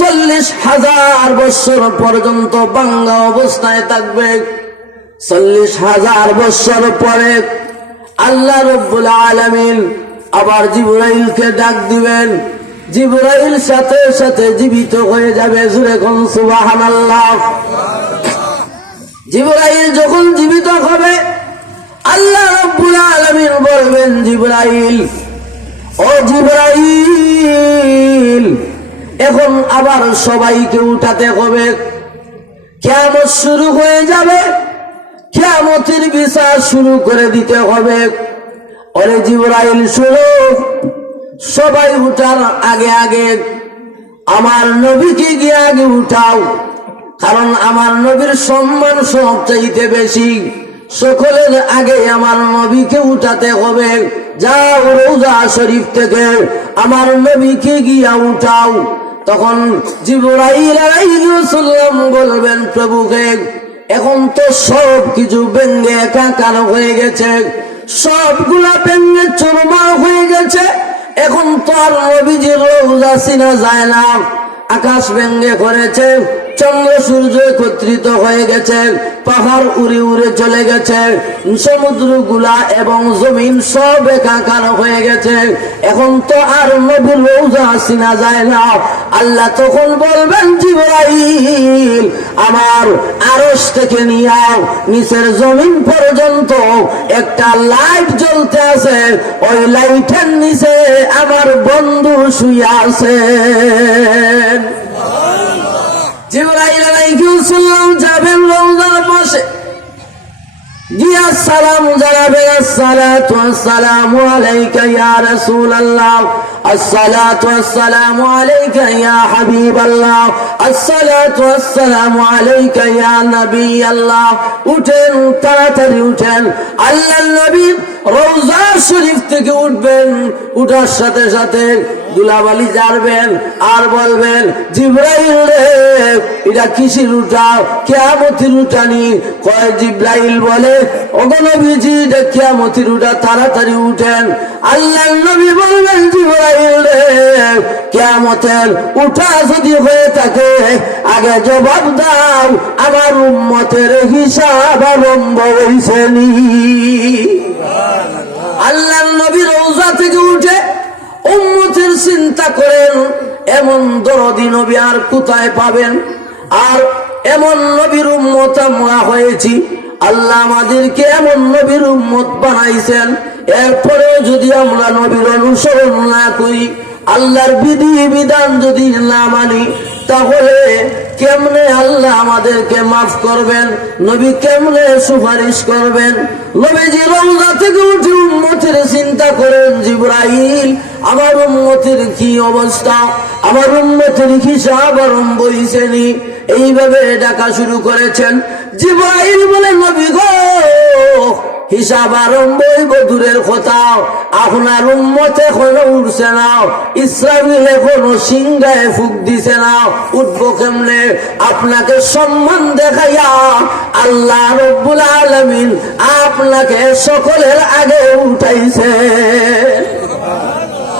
40,000 বছর পর্যন্ত বাঙ্গা অবস্থায় থাকবে। 40,000 বছর পরে আল্লাহ রব্বুল আলামিন আবার জিবরাইলকে ডাক দিবেন। জিবরাইল সাথে সাথে জীবিত হয়ে যাবে। জোরে কোন সুবহানাল্লাহ। জিবরাইল যখন জীবিত হবে আল্লাহ রব্বুল আলামিন বলবেন, জিবরাইল, ও জিবরাইল, এখন আবার সবাইকে উঠাতে হবে। কিয়ামত শুরু হয়ে যাবে, কিয়ামতের বিচার শুরু করে দিতে হবে। ওরে জিবরাইল শুনো, সবাই উঠার আগে আগে আমার নবীকে গিয়ে আগে উঠাও, কারণ আমার নবীর সম্মান সবচাইতে বেশি। সকলের আগে আমার নবীকে উঠাতে হবে। যাও রওজা শরীফ থেকে আমার নবীকে গিয়া উঠাও। তখন জিবরাইল আলাইহিস সালাম বলবেন প্রভুকে, এখন তো সব কিছু ভেঙে একাকার হয়ে গেছে, সবগুলা ভেঙে চুরমার হয়ে গেছে। এখন তো আর নবীজির রওজা চিনা যায় না। আকাশ ভেঙে করেছে, চন্দ্র সূর্য একত্রিত হয়ে গেছে, পাহাড় উড়ে উড়ে চলে গেছে, সমুদ্রগুলা এবং জমিন সব একাকার হয়ে গেছে। এখন তো আর নবীর রওজা চিনা যায় না। আল্লাহ তখন বলবেন, জিবরাইল, আমার আরশ থেকে নিয়ে নিচের জমিন পর্যন্ত একটা লাইট জ্বলতে আছে, ওই লাইটের নিচে আমার বন্ধু শুয়ে আছে। জিবরাইল আলাইহিস সালাম যাবেন রওজার পাশে গিয়া সালাম জানাবেন, আসসালাতু ওয়াসসালামু আলাইকা ইয়া রাসূলুল্লাহ, আসসালাতু ওয়াসসালামু আলাইকা ইয়া হাবিবাল্লাহ, আসসালাতু ওয়াসসালামু আলাইকা ইয়া নবিয়াল্লাহ। উঠেন, তাড়াতাড়ি উঠেন। আল্লাহর নবী রওজা শরীফ থেকে উঠবেন, উঠার সাথে সাথে দুলাবালি জারবেন আর বলবেন, জিবরাইল রে, এটা কিসের উঠা? কিয়ামতের উঠানি। কয় জিবরাইল বলে, ওগো নবীজি, এটা কিয়ামতের উঠা, তাড়াতাড়ি উঠেন। আল্লাহর নবী বলবেন, জিবরাইল রে, কিয়ামতের উঠা যদি হয়ে থাকে আগে জবাব দাও, আমার উম্মতের হিসাব আরম্ভ হইছে নি। আল্লাহর নবী রওজা থেকে উঠে উম্মতের চিন্তা করেন, এমন দরদি নবী আর কোথায় পাবেন? আর এমন নবীর উম্মত আমরা হয়েছি। আল্লাহ আমাদেরকে এমন নবীর উম্মত বানাইছেন, এরপরেও যদি আমরা নবীর অনুসরণ না করি, আল্লাহর বিধি বিধান যদি না মানি, তাহলে কেমনে আল্লাহ আমাদেরকে মাফ করবেন? নবী কেমনে সুপারিশ করবেন? নবীজি রওজা থেকে উঠে উম্মতের চিন্তা করেন, জিবরাইল, আমার উম্মতের কি অবস্থা? আমার উম্মতের হিসাব আরম্ভ হইছে নি। এইভাবে ডাকা শুরু করেছেন। জিবরাইল বলে, নবী গো, হিসাব আরম্ভ হইব দূরের কথা, আপনার উম্মত এখনো উঠছে না, ইসরাফিল এখনো সিংহায় ফুক দিছে না, উঠবো কেমনে? আপনাকে সম্মান দেখাইয়া আল্লাহ রব্বুল আলামিন আপনাকে সকলের আগে উঠাইছে।